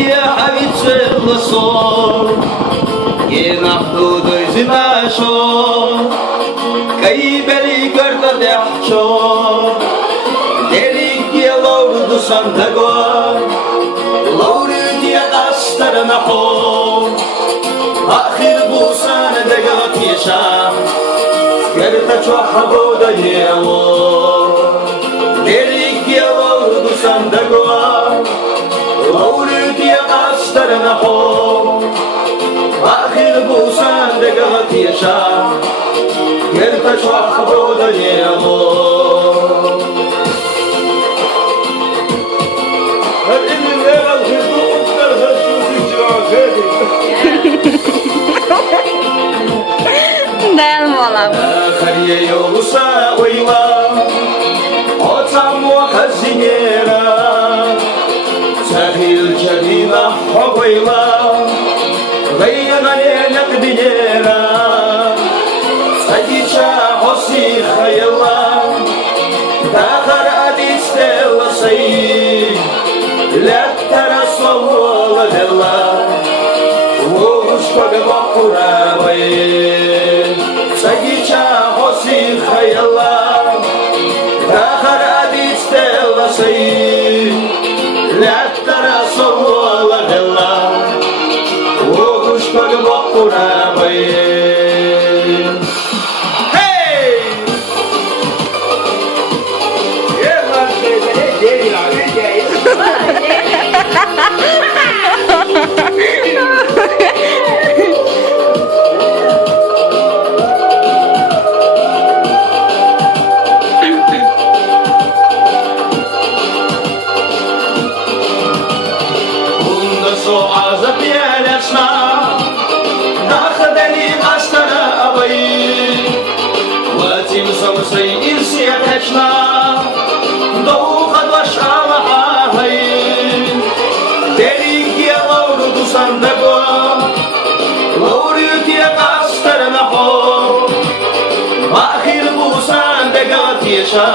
يا حبيب الصور ينحو زناشو كي بلي قرد دحشو ديريك يا لورد صندقوا لورد يا قستر نحو آخر بوسان دقات يشا قرد شوحبو ديهو ديريك يا لورد صندقوا لورد يا قستر نحو آخر بوسان دقات يشا قرد شوحبو ديهو Dayan bolam. Khariye yolusa oyla Otam wa khazinera Sahil jadina hoyla Gayna naqdinera Sadicha hosi khayla Dakhar adistella say La tarasol lalla Wosh bagakura way Sagicha hosi khayalla Dakhar adit stella say Lattara sawala hella Wogush bagakura bay Hey! Yeah, man, hey, So azap yelesna Nakhdali astana abay Watim samsay insiyatechna Doukhad washama hay Derik ya lawrudu sandago Lawrut ya qastarna ho Akhir busan dagat yasha